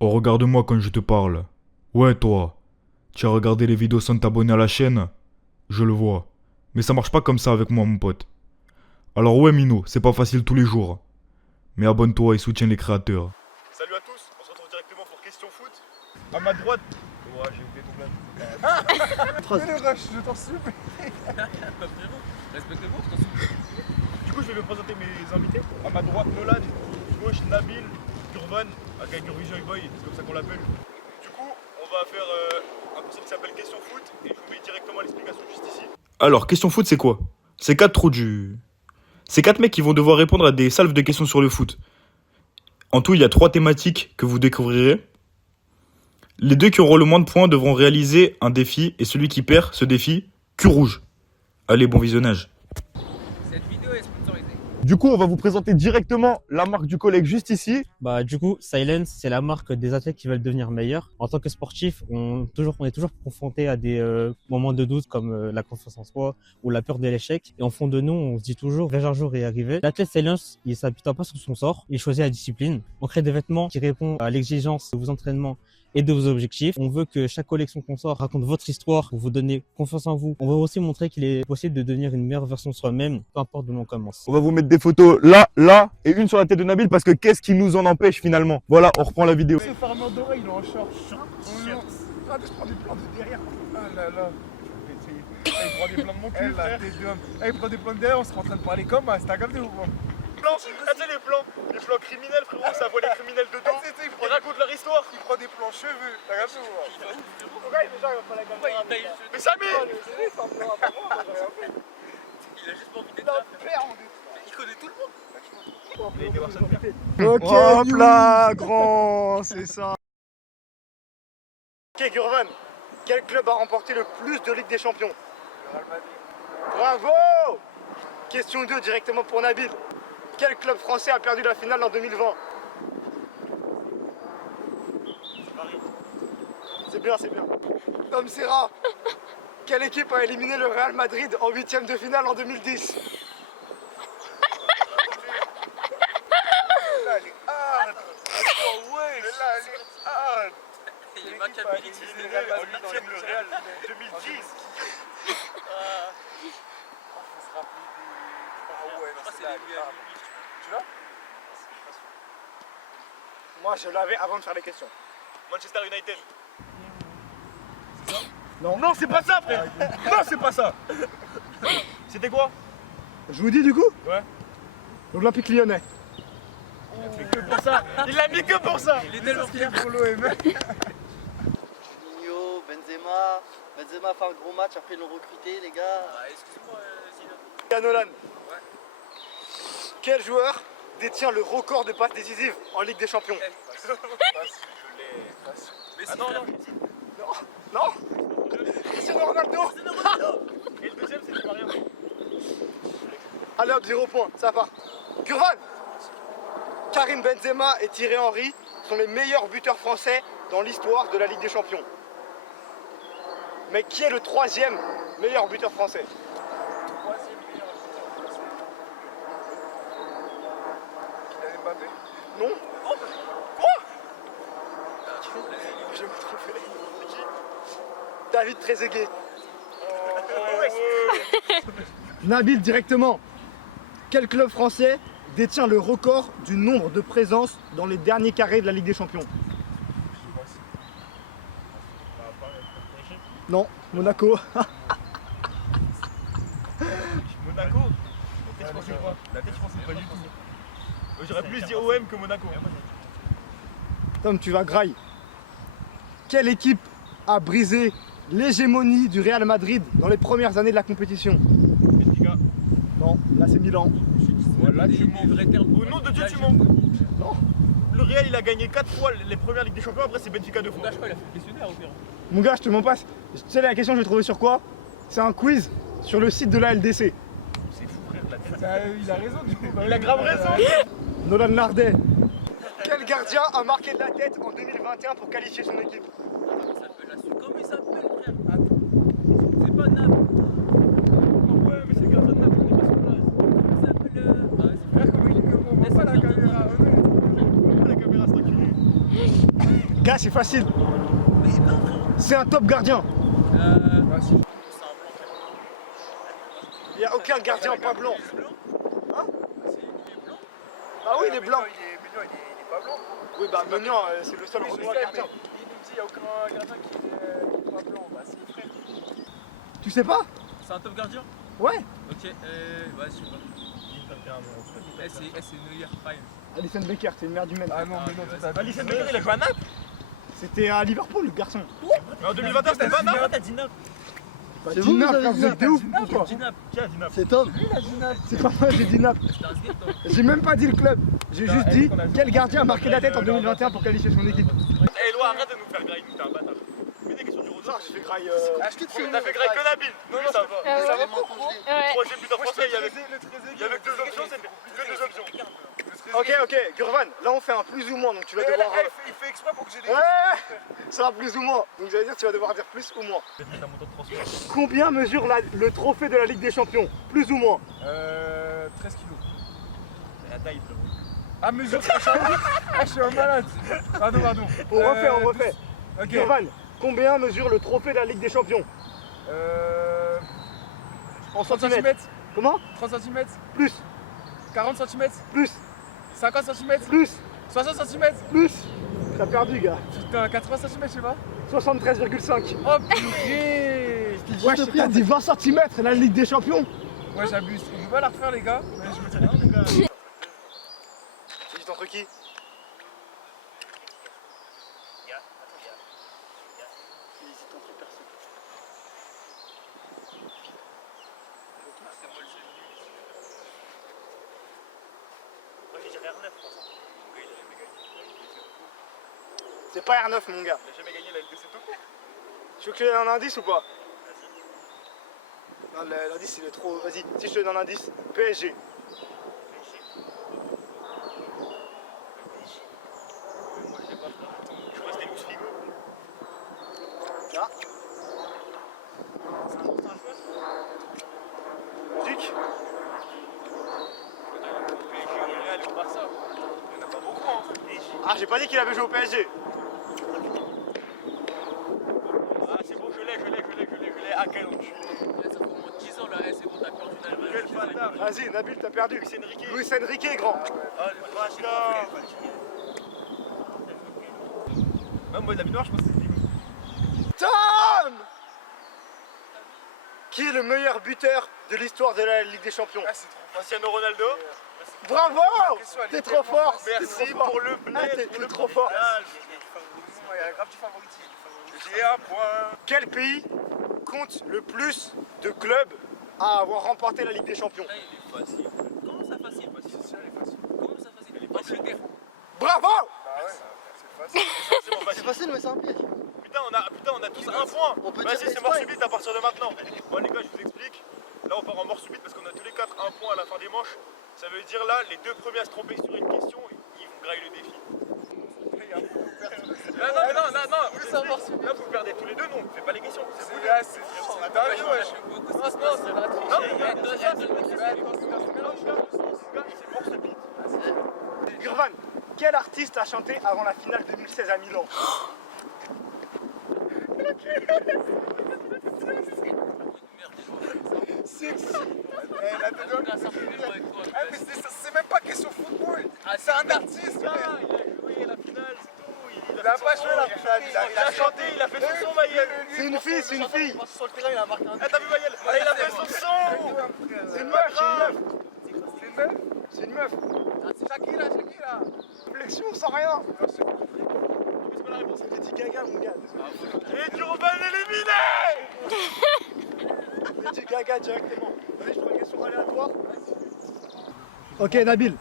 Oh, regarde-moi quand je te parle. Ouais, toi. Tu as regardé les vidéos sans t'abonner à la chaîne? Je le vois. Mais ça marche pas comme ça avec moi, mon pote. Alors ouais, Mino, c'est pas facile tous les jours. Mais abonne-toi et soutiens les créateurs. Salut à tous, on se retrouve directement pour Question Foot. À ma droite. Ouais, j'ai oublié ton blague. Mais le rush, je t'en supplie. Frérot, respectez-moi, je t'en supplie. Du coup, je vais vous présenter mes invités. À ma droite, Nolan. Gauche, Nabil. Gurvan, aka Gurvision Boy, c'est comme ça qu'on l'appelle. Du coup, on va faire un concept qui s'appelle Question Foot. Et je vous mets directement l'explication juste ici. Alors, question foot, c'est quoi? C'est quatre trous du... C'est quatre mecs qui vont devoir répondre à des salves de questions sur le foot. En tout, il y a 3 thématiques que vous découvrirez. Les 2 qui auront le moins de points devront réaliser un défi et celui qui perd ce défi, cul rouge. Allez, bon visionnage. Cette vidéo est sponsorisée. Du coup, on va vous présenter directement la marque du collègue juste ici. Bah, du coup, Silence, c'est la marque des athlètes qui veulent devenir meilleurs. En tant que sportif, on est toujours confronté à des moments de doute comme la confiance en soi ou la peur de l'échec. Et en fond de nous, on se dit toujours, vais-je un jour y arriver? L'athlète Silence, il s'appuie pas sur son sort, il choisit la discipline. On crée des vêtements qui répondent à l'exigence de vos entraînements et de vos objectifs. On veut que chaque collection qu'on sort raconte votre histoire pour vous donner confiance en vous. On veut aussi montrer qu'il est possible de devenir une meilleure version de soi-même, peu importe d'où l'on commence. On va vous mettre des photos là, là et une sur la tête de Nabil parce que qu'est-ce qui nous en empêche finalement? Voilà, on reprend la vidéo. Ce Fernando Doré, il est en short. Ah, je prends des plans de derrière. Ah là là. Il prend des plans de mon cul, frère. Il prend des plans de derrière, on sera en train de parler comme Instagram de ou quoi? Les plans criminels, frérot, ça voit les criminels de dos. Ils racontent leur histoire. Il prend des plans cheveux. T'as regardé ou quoi? Mais Samy! Il a juste pas envie d'être là. Il connaît tout le monde. Ok, hop là, grand, c'est ça. Ok, Gurvan, quel club a remporté le plus de Ligue des Champions? Bravo! Question 2 directement pour Nabil. Quel club français a perdu la finale en 2020? C'est bien, c'est bien. Tom Serra, quelle équipe a éliminé le Real Madrid en 8ème de finale en 2010? Là, elle est hard. Oh ouais, là, elle est hard. Il est machiavélique, En c'est 8ème le Real 2010. Ah ouais, non, c'est c'est là, elle est hard. Tu l'as? Moi, je l'avais avant de faire les questions. Manchester United. Non, c'est pas ça, frère. Non, c'est pas ça. C'était quoi? Je vous dis du coup? Ouais. L'Olympique Lyonnais. Il a fait que pour ça. Il l'a mis que pour ça. Il est tellement fier. Pour l'OM. Migno, Benzema. Benzema a fait un gros match, après ils l'ont recruté les gars. Ah, excuse-moi, Zidane. Nolan. Quel joueur détient le record de passes décisives en Ligue des Champions? Mais Ah si, non, frère. non. Non. Cristiano Ronaldo. Et le deuxième, c'est Maria. Allez hop, 0 point, ça part. Gurvan. Karim Benzema et Thierry Henry sont les meilleurs buteurs français dans l'histoire de la Ligue des Champions. Mais qui est le 3e meilleur buteur français? Kylian Mbappé. Non. Quoi? Je me trompais. C'est qui? David Trezeguet. Nabil directement. Quel club français détient le record du nombre de présences dans les derniers carrés de la Ligue des Champions? Non, Monaco. Monaco? La tête, je pensais pas. La tête, je pensais pas du tout. J'aurais plus dit OM que Monaco. Tom, tu vas graille. Quelle équipe a brisé l'hégémonie du Real Madrid dans les premières années de la compétition? Benfica. Non, là c'est Milan. Là, tu mens. Au nom de Dieu, tu mens. Non. Le Real, il a gagné 4 fois les premières Ligues des Champions, après c'est Benfica 2 fois. Je crois qu'il a fait questionnaire au pire. Mon gars, je te mens pas. Tu sais la question, je l'ai trouvée sur quoi? C'est un quiz sur le site de la LDC. C'est fou, frère. Il a raison du coup. Il a grave raison. Nolan Lardet. Quel gardien a marqué de la tête en 2021 pour qualifier son équipe? Comment il s'appelle, frère? C'est pas Nab. Ouais, mais c'est le gardien de Naples, on est pas sur place. Comment il s'appelle? Bah, vas-y. Frère, comment il ne voit pas la caméra? La caméra, c'est enculé. Gars, c'est facile. Mais non, frérot. C'est un top gardien. C'est un blanc. Il n'y a aucun gardien pas blanc. Hein? Ah oui, il est blanc. Il est pas blanc. Oui, bah Meunian, c'est le seul Renoir gardien. Il nous dit qu'il n'y a aucun gardien qui est pas blanc. Bah si, frère. Tu sais pas? C'est un top gardien? Ouais. Ok, ouais, je sais pas. C'est Neuer Prime. Alisson Becker, c'est une merde humaine. Ah non, mais non, toi, t'as Alisson Becker, il a joué à Naples. C'était à Liverpool, le garçon. Mais en 2021, c'était pas Naples. T'as dit Naples. Pas C'est dit vous, vous Naples, avez hein, dit vous êtes des ouf ou quoi? Qui Naples? Qui a dit Naples? C'est Tom. C'est pas moi, j'ai dit Naples. C'était un skate, toi. J'ai même pas dit le club. J'ai juste dit quel gardien a marqué la tête en 2021 pour qualifier son équipe. Eh, Loi, arrête de nous faire grailler, nous, t'es un bâtard. Mets des questions du Rosa. Ça, j'ai fait graille. T'as fait grailler que Nabil. Non, non, ça va. Ah ouais. Ça va Vraiment beaucoup. congelé. Ouais. Troisième but en français, il y avait que deux options, c'était que deux options. Ok, Gurvan, là on fait un plus ou moins, donc tu vas devoir. Il fait exprès pour que j'ai des. Ouais, ça va plus ou moins. Donc j'allais dire, tu vas devoir dire plus ou moins. Combien mesure le trophée de la Ligue des Champions? Plus ou moins? 13 kilos. La taille, frérot. Ah, mesure, c'est un Ah, je suis un malade. Pardon. On refait. Ok. Gurvan, combien mesure le trophée de la Ligue des Champions? En 30 centimètres. cm. Comment? 30 cm. Plus, 40 cm. plus, 50 cm. plus, 60 cm. plus. T'as perdu, gars. Putain, 80 cm, je sais pas. 73,5. Oh purée. Ouais, t'as dit 20 cm, la Ligue des Champions. Ouais, j'abuse. On peut pas la refaire, les gars. Mais je me dis rien, mon gars. T'hésites entre qui? C'est pas R9, mon gars. Il a jamais gagné la LDC tout court. Tu veux que je te donne un indice ou pas? Non, l'indice il est trop. Vas-y, si je te donne un indice, PSG. Moi, je l'ai pas, frère. Je crois que c'était Luis Figo. Là. C'est un joueur. Logique. PSG, au Real et au Barça. Il y en a pas beaucoup, hein. Ah, j'ai pas dit qu'il avait joué au PSG. Ah, c'est bon, je l'ai. Ah, quel enculé. Ça fait au moins 10 ans là, c'est bon, t'as perdu dans Quel bâtard. Vas-y, Nabil, t'as perdu. Luis Enrique. Luis Enrique, grand. Ah, le bâtard. Même moi, de la noire, je pense que c'est Figo. Tom! Qui est le meilleur buteur de l'histoire de la Ligue des Champions? Ah, c'est trop Cristiano Ronaldo. Bravo! question, elle est T'es trop tellement fort! facile. T'es Merci trop fort. pour le Ah, bled. t'es pour le trop fort. Il y a grave du favoritisme. J'ai un point. Quel pays compte le plus de clubs à avoir remporté la Ligue des Champions? Là, il est facile. Comment ça facile? Comment ça facile? Angleterre. Bravo! Bah ouais, c'est facile. C'est bon, C'est facile. facile, mais c'est un piège. Putain, on a tous un point. On peut Vas-y, dire c'est mort l'Espagne. subite à partir de maintenant. Bon, les gars, je vous explique. Là, on part en mort subite parce qu'on a tous les quatre un point à la fin des manches. Ça veut dire là, les deux premiers à se tromper sur une question, ils vont grailler le défi. Non. Là, vous perdez tous les deux, non. Faites pas les questions. C'est vous. Là, c'est dingue, wesh. Beaucoup, c'est pas c'est la triche. Non, c'est mort subite. Gurvan, quel artiste a chanté avant la finale 2016 à Milan? Mais c'est même pas question football. C'est un artiste, Ah, frère. il a joué la finale, c'est tout. Il a pas joué la finale. Il a chanté, il a fait son son, Maël. C'est une fille, c'est une fille. Sur le terrain, il a marqué un. Ah, t'as vu Maël? Ah, il a fait son son. C'est une meuf, C'est une meuf. c'est une meuf. C'est Shakira. Réflexion sans rien. C'est pas la réponse. C'est Lady Gaga, mon gars. Et Durban éliminé. Lady Gaga directement. Vas-y, je prends une question aléatoire. Ok, Nabil.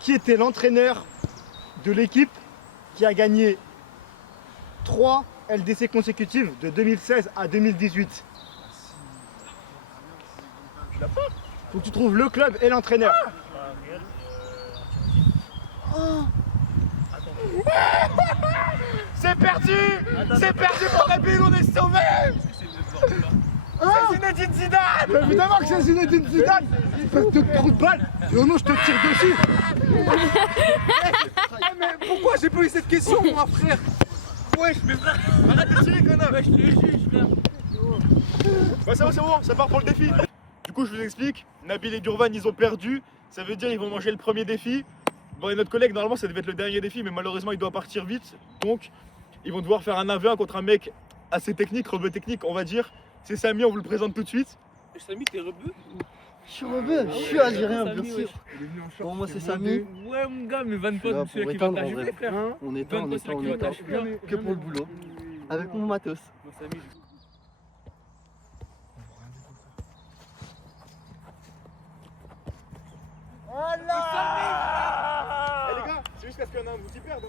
Qui était l'entraîneur de l'équipe qui a gagné 3 LDC consécutives de 2016 à 2018? Faut que tu trouves le club et l'entraîneur. C'est perdu! C'est perdu pour Nabil, on est sauvés! C'est Zinedine Zidane! Mais évidemment que c'est Zinedine Zidane! Parce que trou de balle! Et au moins je te tire dessus! mais pourquoi j'ai pas eu cette question, moi, frère? Wesh, mais frère, Arrête de tirer, connard. wesh, le juge, frère. Ouais, c'est bon, ça part pour le défi. Du coup, je vous explique. Nabil et Durvan, ils ont perdu. Ça veut dire ils vont manger le premier défi. Bon, et notre collègue, normalement, ça devait être le dernier défi, mais malheureusement, il doit partir vite. Donc, ils vont devoir faire un 1v1 contre un mec assez technique, rebeu technique, on va dire. C'est Samy, on vous le présente tout de suite. Samy, t'es rebeu? Je suis rebeu, je suis algérien, bien Samy, sûr. wesh. Il est venu en short. Bon, moi c'est Samy. Ouais, mon gars, mais 20 là potes, pour celui qui va éteindre, en t'achever, vrai. frère. On éteint, on 20 éteint, potes, on celui qui va éteint. t'achever. Que pour le boulot. Avec mon matos. Bon, Samy, Eh les gars, c'est juste parce qu'il y en a un de vous qui perd.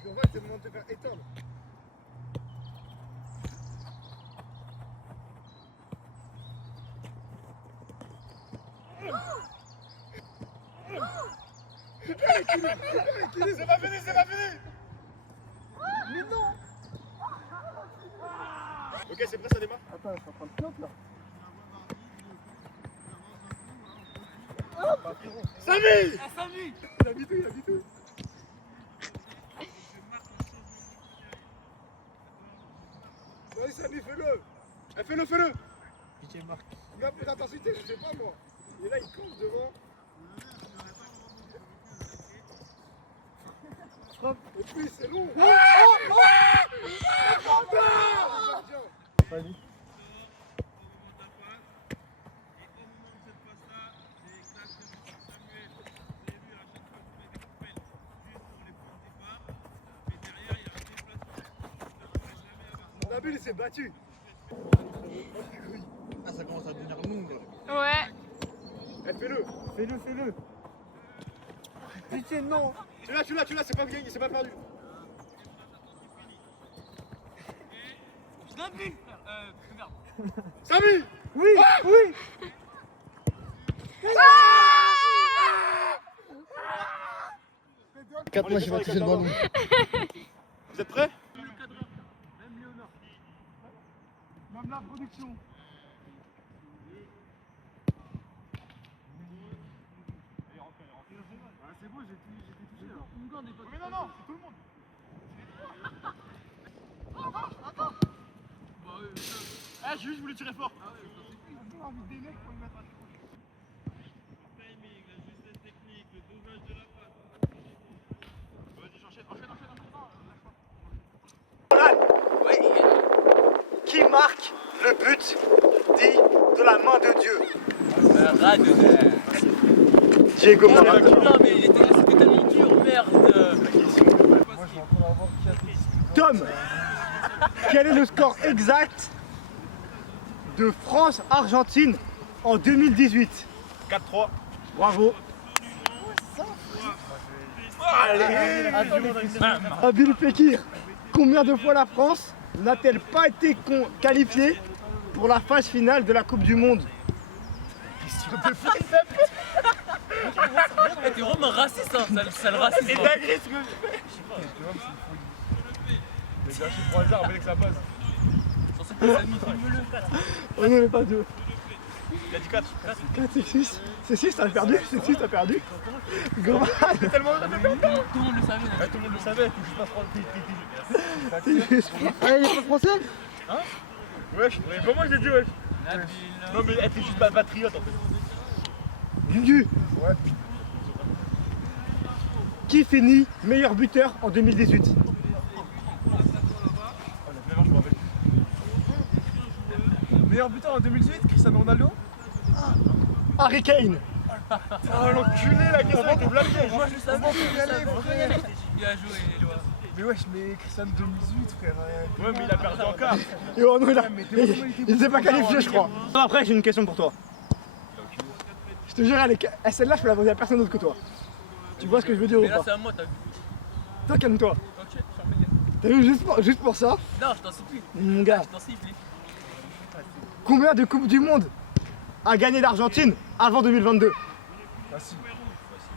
Puis on va te demander de faire éteindre. C'est pas fini, c'est pas fini. Mais non. Ok, c'est prêt, ça démarre. Attends, je suis en train de plante là. Samy. Ah, Samy! Il a mis tout, il a mis tout. Vas-y, Samy, fais-le. Eh, fais-le, fais-le. Il a plus d'intensité, je sais pas moi. Et là, il course devant. Et puis, c'est long. Vas-y. Nabil, il s'est battu. Ah, ça commence à devenir long là. Ouais. Eh, fais-le. Fais-le, fais-le. Pitié, non. Tu l'as, c'est pas gagné, c'est pas perdu. Samy, frère. Merde. Samy. Oui, oui. 4 mois, j'ai pas touché le ballon. Vous êtes prêts? Même la production. C'est bon, j'ai touché alors. Mais non, c'est tout le monde. Ah, j'ai juste voulu tirer fort. Vas-y, enchaîne. Qui marque le but dit de la main de Dieu? Arrête de. Diego Maradona. Non, mais c'était tellement dur, merde. Tom, quel est le score exact de France-Argentine en 2018? 4-3. Bravo. Nabil Fekir, combien de fois la France n'a-t-elle pas été qualifiée pour la phase finale de la Coupe du Monde? Eh, t'es vraiment raciste, hein. Ça le racisme. C'est hein. dingue ce que J'ai lâché 3 heures, mais que ça passe. Sur ce coup, Samy, filme-le. Oh non, mais pas deux. Il a dit 4. 4, c'est 6. C'est 6, t'as perdu. C'est 6, t'as perdu. Goran. C'est tellement. Tout le monde le savait. là. Tout le monde le savait, t'es juste pas trop. Ah, il est pas français? Wesh, mais comment j'ai dit wesh? Nabil. Non, mais elle était juste pas patriote en fait. Gugu. Ouais. Qui finit meilleur buteur en 2018? Je me rappelle plus. Meilleur buteur en 2018, Cristiano Ronaldo. Harry Kane. Oh l'enculé, la question était blaguée. Moi, je le savais. Faut y aller, faut y aller. Bien joué, les lois. Mais wesh, mais Cristiano 2018, frère. Ouais, mais il a perdu en quart. Et oh non, il s'est pas bon qualifié, je crois. Après, j'ai une question pour toi. Je te jure, celle-là, je peux la poser à personne d'autre que toi. Tu vois ce que je veux dire ou Mais là, pas? c'est à moi, t'as vu. Toi, calme-toi. T'inquiète, je suis en méga. T'as vu, juste pour ça, Non, je t'en supplie. mon gars, Je t'en supplie. combien de Coupes du Monde a gagné l'Argentine avant 2022? Facile.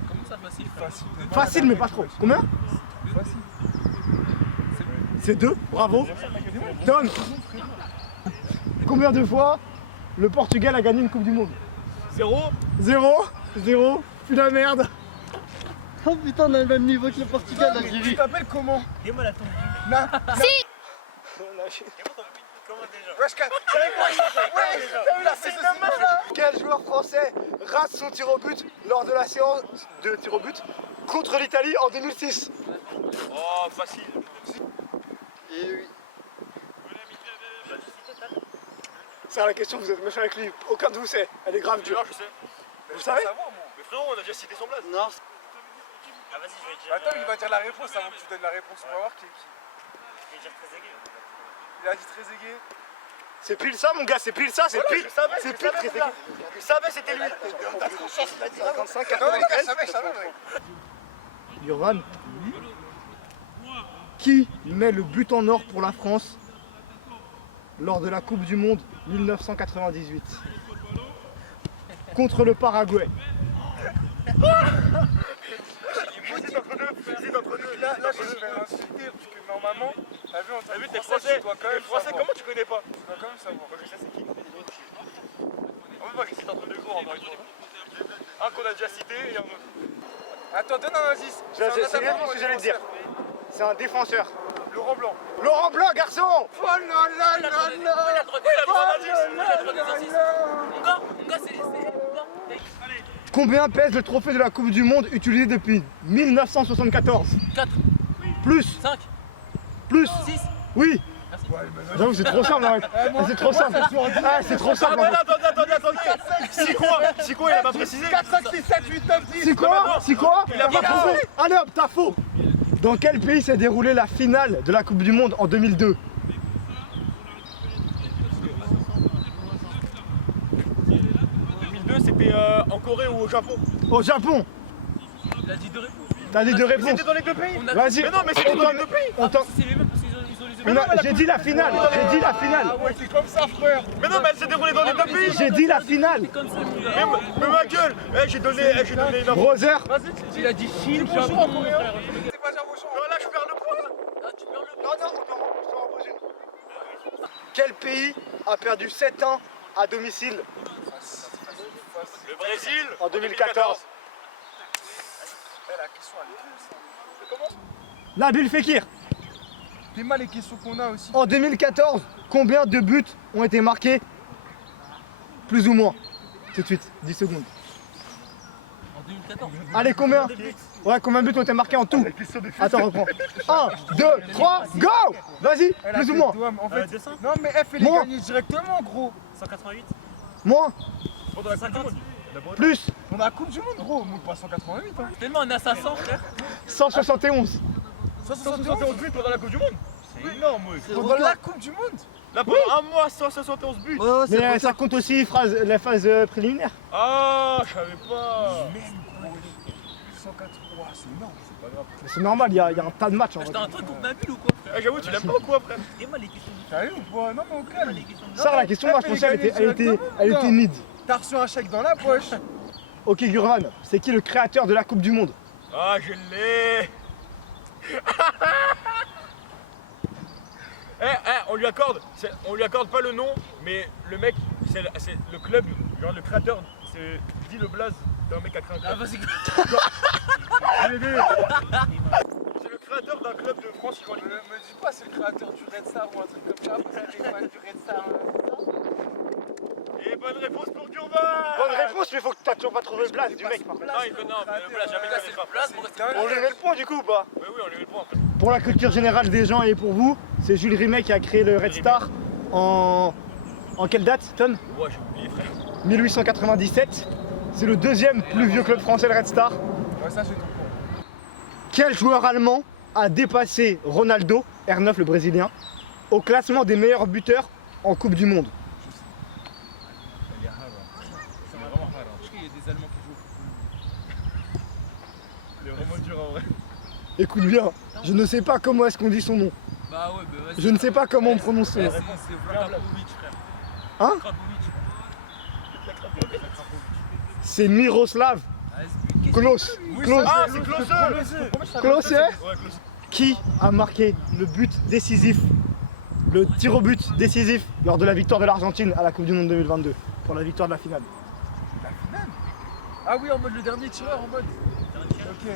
Comment ça, facile? Facile. Facile, mais pas trop. Combien? Facile. C'est 2, bravo. Tom, Combien de fois le Portugal a gagné une Coupe du Monde? 0. 0. 0. Puis la merde. Oh putain, on a le même niveau que le Portugal, là, j'ai Tu vu. t'appelles comment? Dis-moi la tombe. Wesh, Quel joueur français rate son tir au but lors de la séance de tir au but contre l'Italie en 2006? Oh, facile. Et oui. C'est la question, vous êtes méchant avec lui. Aucun de vous sait. Elle est grave dure. Je sais. Vous savez? Mais frérot, on a déjà cité son blaze. Non, Ah, vas-y, je vais dire. Attends, il va dire la réponse avant que tu donnes la réponse. On va voir qui est qui. Je vais dire Trezeguet. Il a dit Trezeguet. C'est pile ça, mon gars, c'est pile ça, c'est pile. C'est pile très Je savais, c'était lui. 55, Non, les gars, 93. je savais, mec. Yoran, qui met le but en or pour la France lors de la Coupe du Monde 1998 contre le Paraguay? Là, je vais l'insulter parce que normalement, t'as vu, en tant T'as vu, que t'es Français, français. tu dois quand T'es même français, savoir. comment tu connais pas? Tu dois quand même savoir. Moi, je sais c'est qui. En fait, moi, j'hésite entre deux gros, encore une fois. Un qu'on a déjà cité et un autre. Attends, donne un indice. C'est un ce attaquant ou que un j'allais dire. défenseur? C'est un défenseur. Laurent Blanc. Laurent Blanc, garçon! Oh là là là là. Il a le droit d'exercice. Mon gars, c'est. Combien pèse le trophée de la Coupe du Monde utilisé depuis 1974? 4, Plus, 5, plus, 6. oui. J'avoue, c'est trop simple, mec. C'est trop simple. Ah, c'est trop simple. Ah, attendez. C'est quoi, il a pas précisé? 4, 5, 6, 7, 8, 9, 10. C'est quoi? C'est quoi? Il a pas trouvé. Allez hop, t'as faux. Dans quel pays s'est déroulée la finale de la Coupe du Monde en 2002? 2002, c'était en Corée ou au Japon. Au Japon. Il a dit 2 réponses. T'as dit deux réponses. C'était dans les deux pays. On a- Vas-y. Mais non, mais c'était dans les deux pays. On t'en- C'est les mêmes parce qu'ils ont les Mais non, j'ai dit la finale. J'ai dit la finale. Ah ouais, c'est comme ça, frère. Mais non, mais elle s'est déroulée dans les deux pays. J'ai dit la finale. comme ça. Mais ma gueule. J'ai donné une info. Brother, Il a dit Chine, bonjour Japon, en mon coréen. frère. C'est pas Javauchon. Non, là, je perds le point. Ah, tu perds le non, je t'en repose une. Quel pays a perdu 7 ans à domicile Le Brésil. en 2014? La question, elle est Nabil Fekir. T'es mal les questions qu'on a aussi. En 2014, combien de buts ont été marqués? Plus ou moins. Tout de suite, 10 secondes. En 2014. Allez, combien? Ouais, combien de buts ont été marqués en tout? Attends, reprends. 1, 2, 3, go! Vas-y, Elle a plus ou fait moins. Douam, en fait. 200, Non, mais F, elle est Moi. gagnée directement, gros. 188, Moins, Pendant la Coupe du Monde. plus, On a la Coupe du Monde, gros. Monde pas 188. Hein. tellement on a 500, frère. 171. 171 buts pendant la Coupe du Monde. C'est énorme, ouais. Pendant la Coupe du Monde. Là, pendant un mois, 171 buts. Mais ça compte aussi la phase préliminaire. Ah, je savais pas. 180, c'est énorme. C'est normal, il y a un tas de matchs en T'as vrai. un truc contre Nabil ou quoi, frère? J'avoue, tu l'aimes pas ou quoi, frère? Dis-moi les questions. T'as eu ou pas? Non, mais au calme. Les questions. Ça, la question, moi, je pensais, elle était mid. T'as reçu un chèque dans la poche. Ok, Gurvan, c'est qui le créateur de la Coupe du Monde? Ah, je l'ai. On lui accorde pas le nom, mais le mec, c'est le club, genre le créateur, c'est dit le blaze d'un mec qui a créé un Ah, club. vas-y. C'est le créateur d'un club de France qui Me dis pas, c'est le créateur du Red Star ou un truc comme ça. Après, t'es fan du Red Star. Et bonne réponse pour Gurvan. Bonne réponse, mais faut que t'as toujours pas trouvé le blaze du mec. par contre. Non, il non, mais le blaze jamais connaîtra. On lui met le point du coup ou pas? Oui, on lui met le point. Pour la culture générale des gens et pour vous, c'est Jules Rimet qui a créé le Red Star en quelle date, Tom? Ouais, j'ai oublié, frère. 1897. C'est le deuxième plus vieux club français, le Red Star. Ouais, ça, j'ai tout. Quel joueur allemand a dépassé Ronaldo, R9 le brésilien, au classement des meilleurs buteurs en Coupe du Monde? Parce qu'il y a des Allemands qui jouent. Il est vraiment dur en vrai. Écoute bien, je ne sais pas comment est-ce qu'on dit son nom. Bah ouais, bah vas-y. Je ne sais pas comment on prononce son nom. C'est Vlahovic, frère. Hein? Krapovic. C'est Miroslav Klose. Klose. Ah, c'est Klose. Klose, Ouais, Klose. qui a marqué le but décisif le tir au but décisif lors de la victoire de l'Argentine à la Coupe du Monde 2022 pour la victoire de la finale. Ah oui, en mode le dernier tireur, en mode. Ok.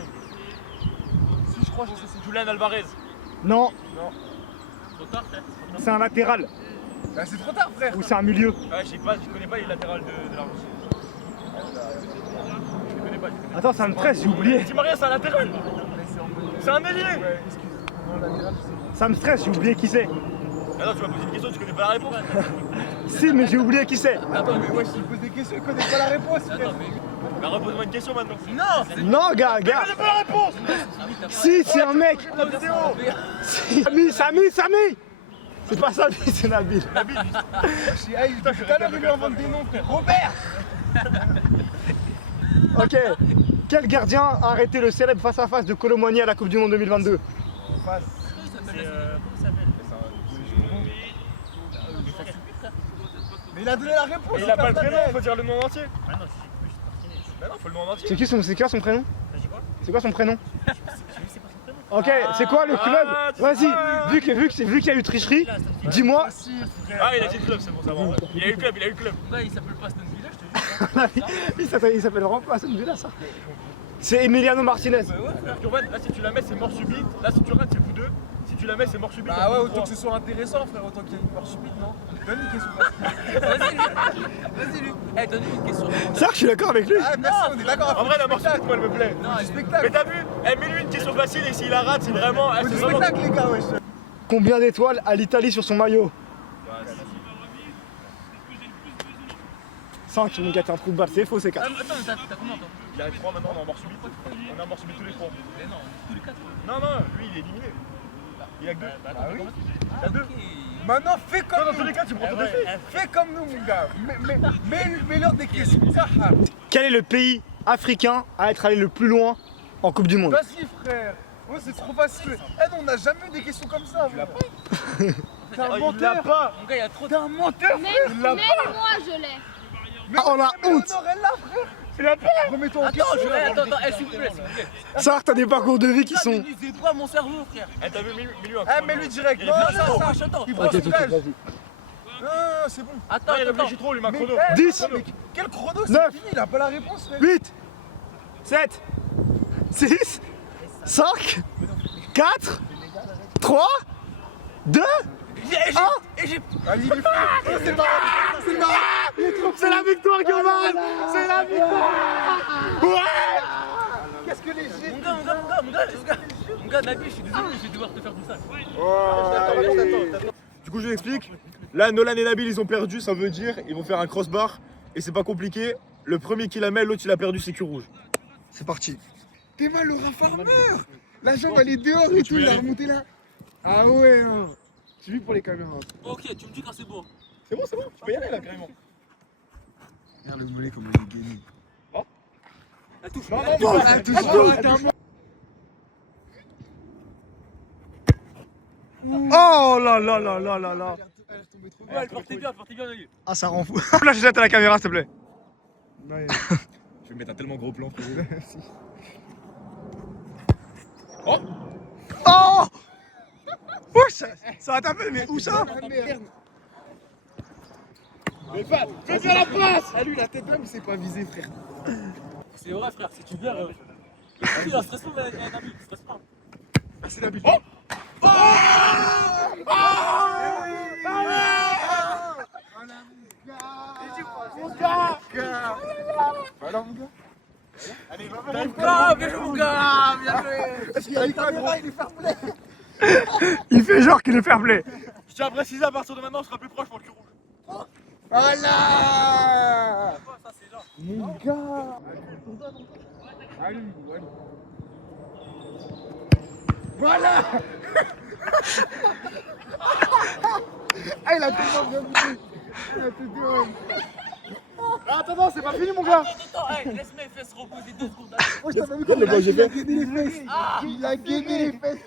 Si, je crois, je sais, c'est Julian Alvarez. Non, Trop tard, frère. c'est un latéral Bah, c'est trop tard, frère. ou c'est un milieu. Ouais, je connais pas les latérales de l'Argentine. Je connais pas. Attends, ça me stresse, j'ai oublié. Di Maria, c'est un latéral. C'est un ailier. Ouais, excuse. Non, latéral, je sais. Ça me stresse, j'ai oublié qui c'est. Ah non, tu m'as posé une question, tu connais pas la réponse. Si, mais j'ai oublié qui c'est. Attends, mais wesh, il pose des questions, il connaît pas la réponse, frère. Bah, repose-moi une question maintenant. Non, gars. Connais pas la réponse. Si, c'est un mec. La vidéo. Samy. C'est pas Samy, c'est Nabil. Ah, il tout à l'heure, il lui invente des noms, frère. Robert. Ok. Quel gardien a arrêté le célèbre face-à-face de Kolo Muani à la Coupe du Monde 2022? Passe. Mais il a donné la réponse. Il a pas le prénom, faut dire le nom entier. Ah non, bah non, faut le nom entier. C'est quoi son prénom? C'est quoi son prénom? Ok, c'est quoi le club? Vas-y, vu qu'il y a eu tricherie, dis-moi. Ah, il a dit le club, c'est bon, ça va. Il a eu le club. Bah, il s'appelle pas Aston Villa, je te jure. Il s'appelle vraiment pas Aston Villa, ça. C'est Emiliano Martinez. Urban, là si tu la mets, c'est mort subite. Là si tu rates, c'est vous deux. Si tu la mets, c'est mort subite. Bah ouais, autant que ce soit intéressant, frère, autant qu'il y ait une mort subite, non? Donne une question. Vas-y, lui. Eh, donne-lui une question. C'est vrai que je suis d'accord avec lui. Ah, merci, on est d'accord. En vrai, la mort subite, moi, elle me plaît. Non, Du spectacle. Mais t'as vu, mets-lui une question facile et s'il la rate, c'est vraiment. Faut c'est du vraiment- spectacle, les gars, wesh. Combien d'étoiles a l'Italie sur son maillot? 5, mon gars, t'es un trou de balle, c'est faux, c'est 4. Attends, t'as combien, toi? Il a 3 maintenant, on est en mort subite. On est en mort subite tous les 3. Mais non, tous les 4. Non, non, lui il est éliminé. Il a que 2. Bah, Ah oui. T'as 2. Maintenant, fais Toi, comme dans tous nous. les cas, tu prends ton défi. Fais comme nous, mon gars. Mets-leur des questions. Ça, ah. Quel est le pays africain à être allé le plus loin en Coupe du Monde? Vas-y, frère. Ouais, c'est trop facile. Eh non, on n'a jamais eu des questions comme ça. Tu l'as pas? T'es un Il l'a menteur. pas. Mon gars, il y a trop de. T'es un menteur. Même moi je l'ai. Mais Ah, on a mais honte. Léonore, elle l'a, frère. Tu l'as pas. Remets-toi en Attends, question. s'il vous plaît, s'il vous plaît. Ça, t'as des parcours de vie qui sont. N'usez pas mon cerveau, frère. Eh, t'as vu, mets-lui un Eh, mets-lui direct. Il Non, est non, bien ça. Attends, Il Ok, prend tout son de suite, âge. vas-y. Non, c'est bon. attends, il attends. réfléchit trop, lui, ma chrono. 10, Mais quel chrono, c'est 9, fini, il a pas la réponse, frère. 8, 7, 6, 5, 4, 3, 2, 1. Allez, il est fou. Oh, c'est marrant. C'est marrant. C'est la victoire, Giovan! C'est la victoire! Ouais! Qu'est-ce que les G. Mon gars, Nabil, je suis désolé, je vais devoir te faire du sale. Du coup, je vous explique. Là, Nolan et Nabil, ils ont perdu, ça veut dire ils vont faire un crossbar. Et c'est pas compliqué. Le premier qui la met, l'autre il a perdu, c'est cul rouge. C'est parti. T'es mal, Laura Farmer. La jambe, elle est dehors et tout, il a remonté là. Ah ouais, non. J'ai vu pour les caméras. Ok, tu me dis quand c'est bon. C'est bon, tu peux y aller là, carrément. Regarde le mollet comme il est gagné. La touche. Non, La touche. Oh là là là là là là. Ouais, elle portait bien, Nabil. Ah, ça rend fou. Là, je jette à la caméra, s'il te plaît. Je vais mettre un tellement gros plan. Oh! Ouh, ça va taper, mais où ça? Fais bien la passe. Ah, lui, la tête là, mais c'est pas visé, frère. C'est vrai, frère, si tu viens. Il a stressé, Nabil, stresse pas. Ah, c'est la bille. Voilà, mon gars. Ah, bien joué, mon gars, bien joué. Est-ce qu'il y a une caméra, il est fair play. Il fait genre qu'il est fair play. Je tiens à préciser, à partir de maintenant, on sera plus proche pour le cul rouge. Voilà. Ça, c'est genre. Mon gars. Allez, allez. Voilà. Ah, il a tellement bien bougé. Il a tout bien. Ah, attends, c'est pas fini, mon gars. Attends, hey, laisse mes fesses reposer 2 secondes. Oh, je t'avais vu comme il a gainé les fesses. Il a gainé les fesses.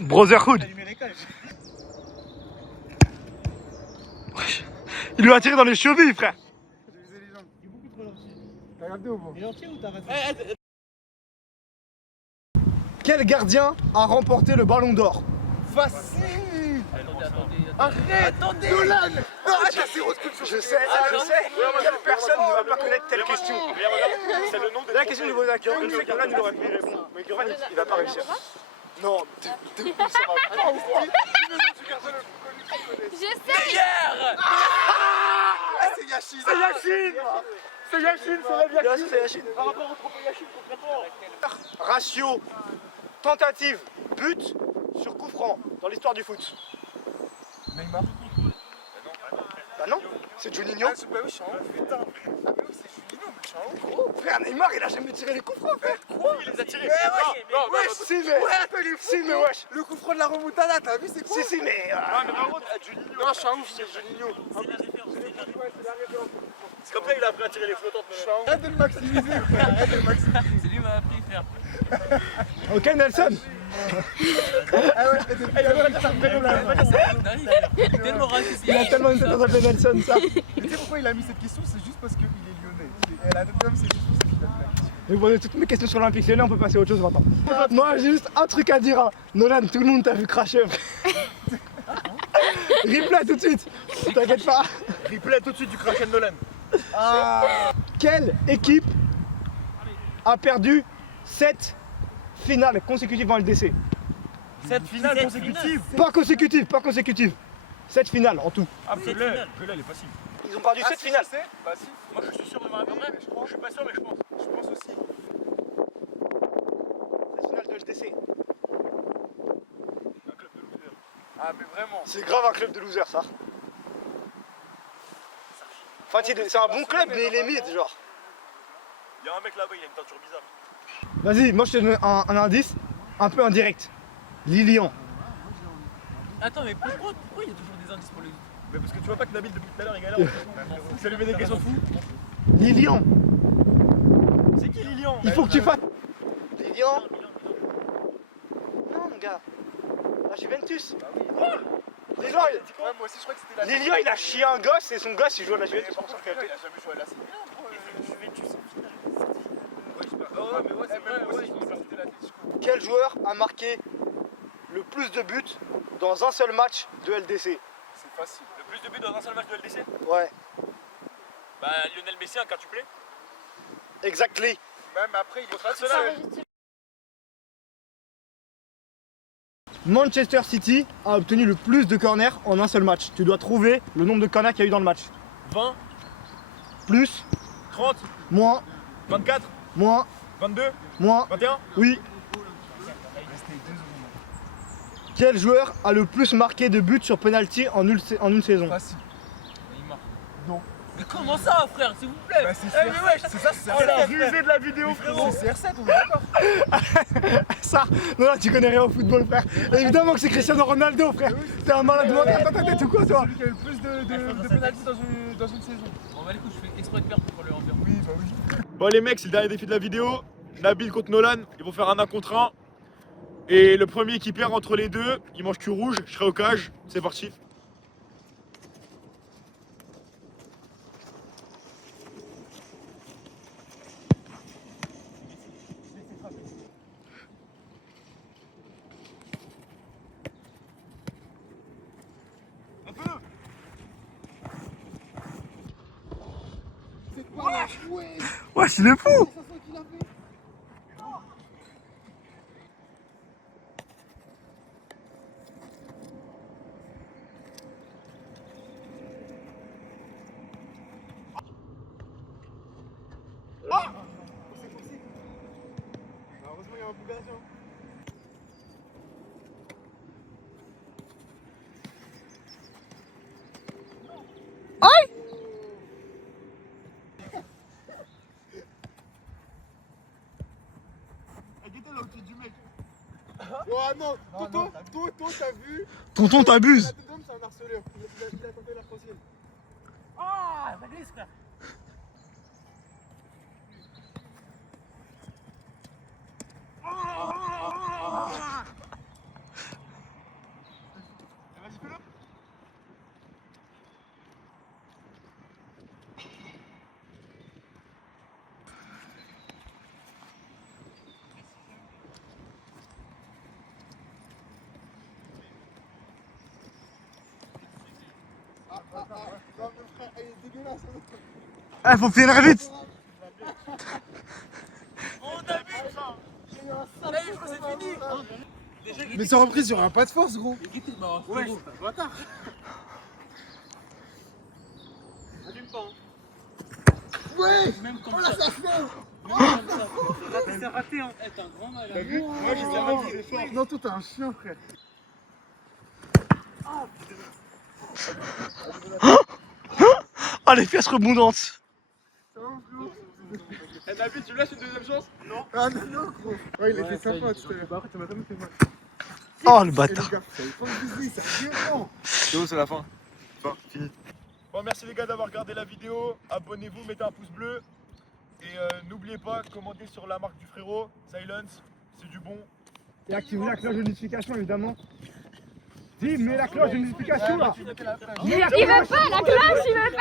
Brotherhood. Il lui a tiré dans les chevilles, frère. J'ai visé les jambes. Il est beaucoup trop gentil. T'as regardé au moins? Quel gardien a remporté le ballon d'or? Facile. Attendez. Arrête. Attendez. Nolan. Non, arrête, c'est rose comme ça. Je sais. Quelle personne ne va pas connaître telle question? C'est le nom de La question du Monaco, je sais que Nolan il aurait pu y répondre, mais Goran il va pas réussir. Non, Ça va pas. Dis le nom du gardien le plus connu que tu connais. J'essaie. Ah, c'est Yachine. c'est Yachine. C'est Yachine, c'est la Yachine. C'est Yachine. Par rapport au trophée Yachine, concrètement. Ratio tentative but sur coup franc dans l'histoire du foot. Neymar. Bah non, c'est Juninho. Ah, bah oui, je suis un ouf. Putain. Ah, mais oui, c'est Juninho, mais je suis un ouf. Gros, frère Neymar il a jamais tiré les coups francs, frère. Quoi? Il les a tirés. Wesh. Si mais, Ouais, attends, il est fou. si mais wesh. Le coup franc de la remontada, t'as vu, c'est quoi? Si mais. mais par contre, Juninho. Non, je suis un ouf, c'est Juninho. C'est comme ça qu'il a appris à tirer les flottantes. Arrête de le maximiser, frère. Arrête de le maximiser. C'est lui qui m'a appris, frère. Ok Nelson. Ah ouais, Tellement raciste. Il a tellement une tête à s'appeler Nelson ça. mais tu sais pourquoi il a mis cette question? C'est juste parce qu'il est lyonnais. Elle a tête comme c'est juste pour ça qu'il a mis la question. Et vous posez toutes mes questions sur l'Olympique Lyonnais, on peut passer à autre chose maintenant. Moi j'ai juste un truc à dire. Hein. Nolan, tout le monde t'a vu cracher. Replay tout de suite. T'inquiète pas. Replay tout de suite du Kraken Nolan. Quelle équipe a perdu 7 finales consécutives en LDC? 7 finales consécutives. Pas consécutives. 7 finales en tout. Ah, Pelé, il est facile. Ils ont perdu 7 finales. Bah si. Moi, je suis sûr de ma réponse. Je suis pas sûr, mais je pense. Je pense aussi. 7 finales de LDC. Ah mais vraiment. C'est grave un club de losers ça. Enfin, c'est un bon club, mais il est mid, genre. Il y a un mec là-bas, il a une teinture bizarre. Vas-y, moi je te donne un indice, un peu indirect. Lilian. Attends, mais pourquoi il y a toujours des indices pour les autres? Mais parce que tu vois pas que Nabil depuis tout à l'heure il galère. Ça lui met des questions fous. Lilian. C'est qui Lilian? Il faut que tu fasses. Lilian. Non, mon gars. La Juventus. Lilian, Ouais, moi aussi je crois que c'était la. Lilian, il a chié un gosse et son gosse il joue à la Juventus. Il a jamais joué à la Serie A. Ouais, mais ouais, c'est vrai, ouais. C'était l'Atlético. Quel joueur a marqué le plus de buts dans un seul match de LDC? C'est facile. Le plus de buts dans un seul match de LDC? Ouais, Bah Lionel Messi, un quintuplé. exactly. Même après, il est Contre facile. Arsenal. Manchester City a obtenu le plus de corners en un seul match. Tu dois trouver le nombre de corners qu'il y a eu dans le match. 20, Plus, 30, moins, 24, moins, 22, moins. 21. Oui. Quel joueur a le plus marqué de buts sur penalty en une saison? Facile. Neymar. Non. Mais comment ça, frère, s'il vous plaît? Bah c'est Eh, mais ouais, c'est ça, c'est Oh la rusée de la vidéo, frérot. C'est CR7, on est d'accord. Ça, non, tu connais rien au football, frère. Évidemment que c'est Cristiano Ronaldo, frère. T'es un malade mental dans ta tête ou quoi, toi? Celui qui a eu le plus de pénalty dans une saison. Bon, bah, les coups, je fais exprès de perdre pour le hangar. Oui, bah oui. Bon les mecs, c'est le dernier défi de la vidéo. Nabil contre Nolan, ils vont faire un 1 contre 1. Et le premier qui perd entre les deux, il mange cul rouge, je serai au cage. C'est parti. Wesh, il est fou! Heureusement, il y a un bout gardien. Oh non, Toto, t'as vu? Tonton, t'abuses! La tête d'homme, c'est un harceleur. Il a tenté la troisième. Ah, ça glisse, frère. Vas-y, fais-le. Ah, faut finir vite. Mais sans reprise, il n'y aura pas de force, gros. Ouais, c'est un bâtard. Ouais. Même comme Oh ça. là, ça se fait. Même comme ça. C'est raté, hein. Eh, t'es un grand malade. Moi, je t'ai raté, c'est fort. Non, toi, t'es un chien, frère. Oh, les pièces rebondantes. Eh, Nabil, tu lâches une deuxième chance? Non. Ah, non, gros. Ouais, il était sympa tout à l'heure. Bah, après, tu m'as quand même fait mal. Oh, le Eh, bâtard. les gars, ça y est, pas de bisous, c'est violent. C'est où, c'est la fin. Fin, fini. Bon, merci les gars d'avoir regardé la vidéo. Abonnez-vous, mettez un pouce bleu. Et n'oubliez pas, commentez sur la marque du frérot, Silence, c'est du bon. Et activez la cloche de notification, évidemment. Dis, mets la cloche de notification là. Il veut pas la cloche, il veut